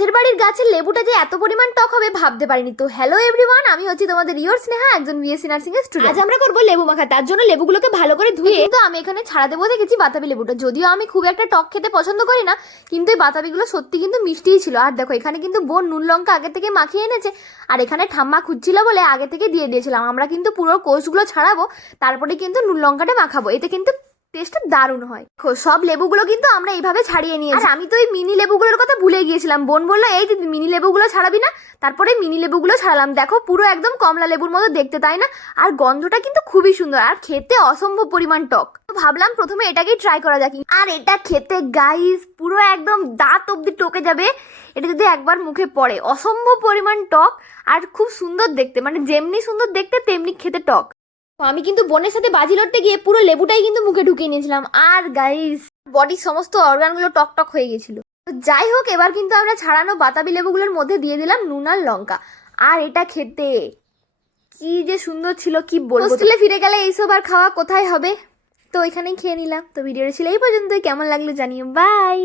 পাশের বাড়ির গাছের লেবুটা যে এত পরিমাণ টক হবে ভাবতে পারিনি। তো হ্যালো এভরিওয়ান, আমি হচ্ছি তোমাদের ইয়োর স্নেহা, একজন বিএসসি নার্সিং এর স্টুডেন্ট। আজ আমরা করবো লেবু মাখা। তার জন্য লেবুগুলোকে ভালো করে ধুয়ে কিন্তু আমি এখানে ছাড়া দেবো দেখেছি বাতাবি লেবুটা। যদিও আমি খুব একটা টক খেতে পছন্দ করি না, কিন্তু এই বাতাবিগুলো সত্যি কিন্তু মিষ্টিই ছিল। আর দেখো এখানে কিন্তু বোন নুন লঙ্কা আগে থেকে মাখিয়ে এনেছে, আর এখানে ঠাম্মা খুঁজছিল বলে আগে থেকে দিয়ে দিয়েছিলাম। আমরা কিন্তু পুরো কোষগুলো ছাড়াবো, তারপরে কিন্তু নুন লঙ্কাটা মাখাবো। এতে কিন্তু টেস্টটা দারুণ হয়। সব লেবুগুলো কিন্তু আমরা এইভাবে ছাড়িয়ে নিয়েছি। আর আমি তো এই মিনি লেবুগুলোর কথা ভুলে গিয়েছিলাম। বোন বললো এই দিদি মিনি লেবুগুলো ছাড়াবি না, তারপরে মিনি লেবুগুলো ছাড়ালাম। দেখো পুরো একদম কমলা লেবুর মতো দেখতে, তাই না? আর গন্ধটা কিন্তু খুবই সুন্দর, আর খেতে অসম্ভব পরিমাণ টক। তো ভাবলাম প্রথমে এটাকেই ট্রাই করা যাক। আর এটা খেতে গাইস পুরো একদম দাঁত অব্দি টকে যাবে। এটা যদি একবার মুখে পড়ে, অসম্ভব পরিমাণ টক আর খুব সুন্দর দেখতে, মানে যেমনি সুন্দর দেখতে তেমনি খেতে টক। আমি কিন্তু বোনের সাথে বাজি লড়তে গিয়ে পুরো লেবুটাই কিন্তু মুখে ঢুকিয়ে নিয়েছিলাম, আর গাইস বডির সমস্ত অর্গানগুলো টক টক হয়ে গেছিল। যাই হোক, এবার কিন্তু আমরা ছাড়ানো বাতাবি লেবুগুলোর মধ্যে দিয়ে দিলাম নুন আর লঙ্কা। আর এটা খেতে কি যে সুন্দর ছিল কি বলবো। হোস্টেলে ফিরে গেলে এইসব আর খাওয়া কোথায় হবে। তো এখানেই খেয়ে নিলাম। তো ভিডিওটা ছিল এই পর্যন্তই। কেমন লাগলো জানিও। বাই।